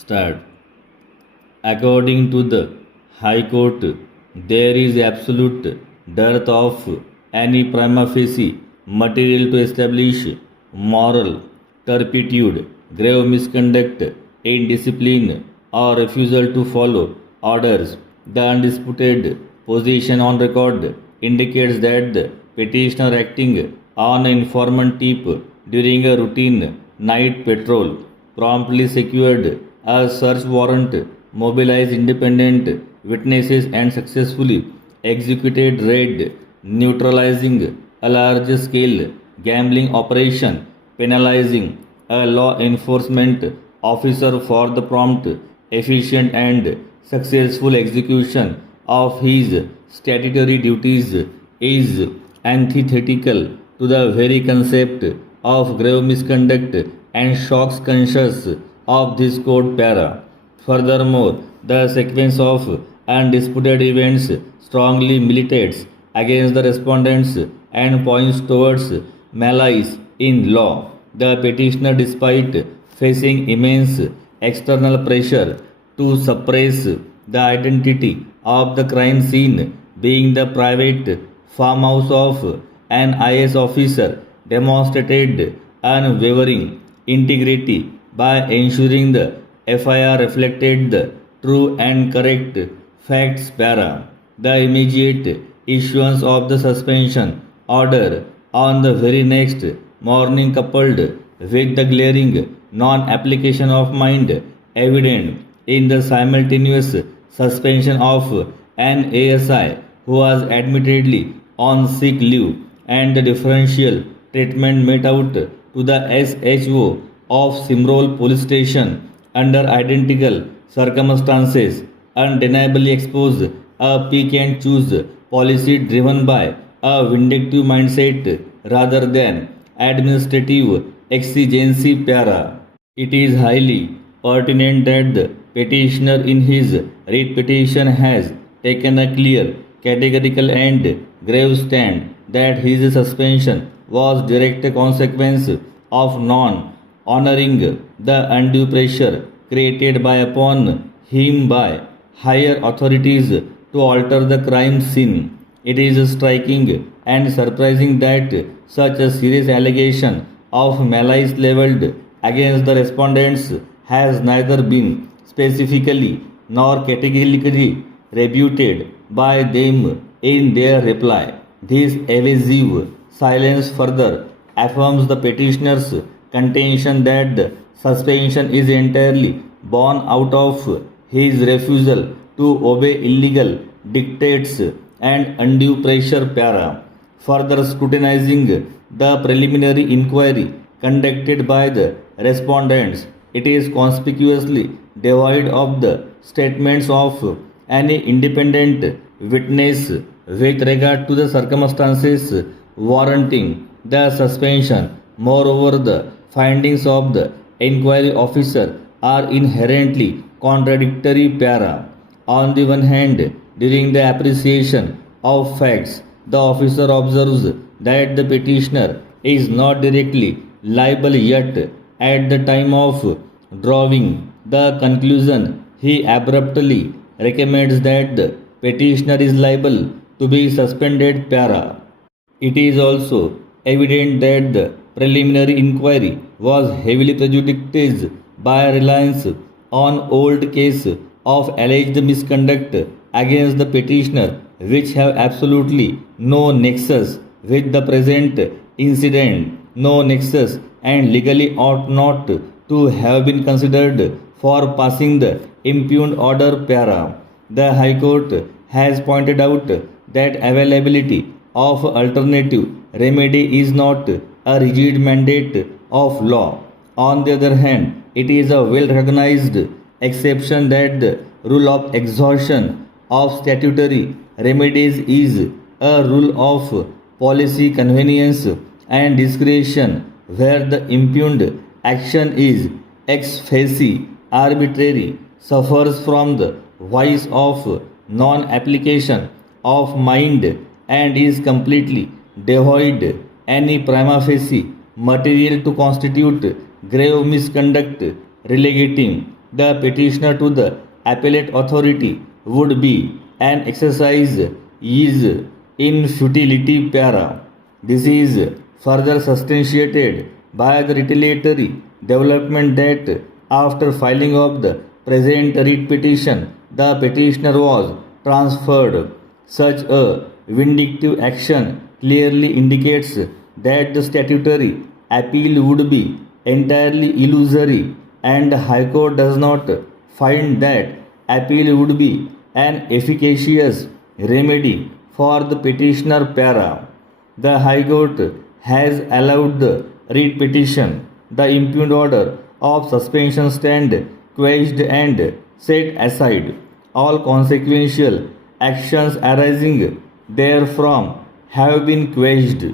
Start. According to the High Court, there is absolute dearth of any prima facie material to establish moral turpitude, grave misconduct, indiscipline, or refusal to follow orders. The undisputed position on record indicates that the petitioner acting on an informant tip during a routine night patrol promptly secured a search warrant, mobilized independent witnesses, and successfully executed raid, neutralizing a large scale gambling operation, penalizing a law enforcement officer for the prompt, efficient, and successful execution of his statutory duties is antithetical to the very concept of grave misconduct and shocks conscience of this court para. Furthermore, the sequence of undisputed events strongly militates against the respondents and points towards malice in law. The petitioner, despite facing immense external pressure to suppress the identity of the crime scene, being the private farmhouse of an IS officer, demonstrated unwavering integrity by ensuring the FIR reflected the true and correct facts para. The immediate issuance of the suspension order on the very next morning, coupled with the glaring non-application of mind evident in the simultaneous suspension of an ASI who was admittedly on sick leave, and the differential treatment made out to the SHO of Simrol police station under identical circumstances undeniably expose a pick and choose policy driven by a vindictive mindset rather than administrative exigency para. It is highly pertinent that the petitioner in his writ petition has taken a clear, categorical and grave stand that his suspension was direct consequence of non honoring the undue pressure created by upon him by higher authorities to alter the crime scene. It is striking and surprising that such a serious allegation of malice leveled against the respondents has neither been specifically nor categorically rebutted by them in their reply. This evasive silence further affirms the petitioner's contention that the suspension is entirely born out of his refusal to obey illegal dictates and undue pressure para. Further scrutinizing the preliminary inquiry conducted by the respondents, it is conspicuously devoid of the statements of any independent witness with regard to the circumstances warranting the suspension. Moreover, the findings of the inquiry officer are inherently contradictory para. On the one hand, during the appreciation of facts, the officer observes that the petitioner is not directly liable, yet at the time of drawing the conclusion, he abruptly recommends that the petitioner is liable to be suspended para. It is also evident that the preliminary inquiry was heavily prejudiced by reliance on old case of alleged misconduct against the petitioner, which have absolutely no nexus with the present incident, no nexus, and legally ought not to have been considered for passing the impugned order para. The High Court has pointed out that availability of alternative remedy is not a rigid mandate of law. On the other hand, it is a well recognized exception that the rule of exhaustion of statutory remedies is a rule of policy, convenience, and discretion, where the impugned action is ex facie arbitrary, suffers from the vice of non application of mind, and is completely devoid any prima facie material to constitute grave misconduct relegating the petitioner to the appellate authority would be an exercise is in futility para. This is further substantiated by the retaliatory development that after filing of the present writ petition, the petitioner was transferred. Such a vindictive action clearly indicates that the statutory appeal would be entirely illusory, and the High Court does not find that appeal would be an efficacious remedy for the petitioner para. The High Court has allowed the writ petition. The impugned order of suspension stand quashed and set aside. All consequential actions arising therefrom have been quashed.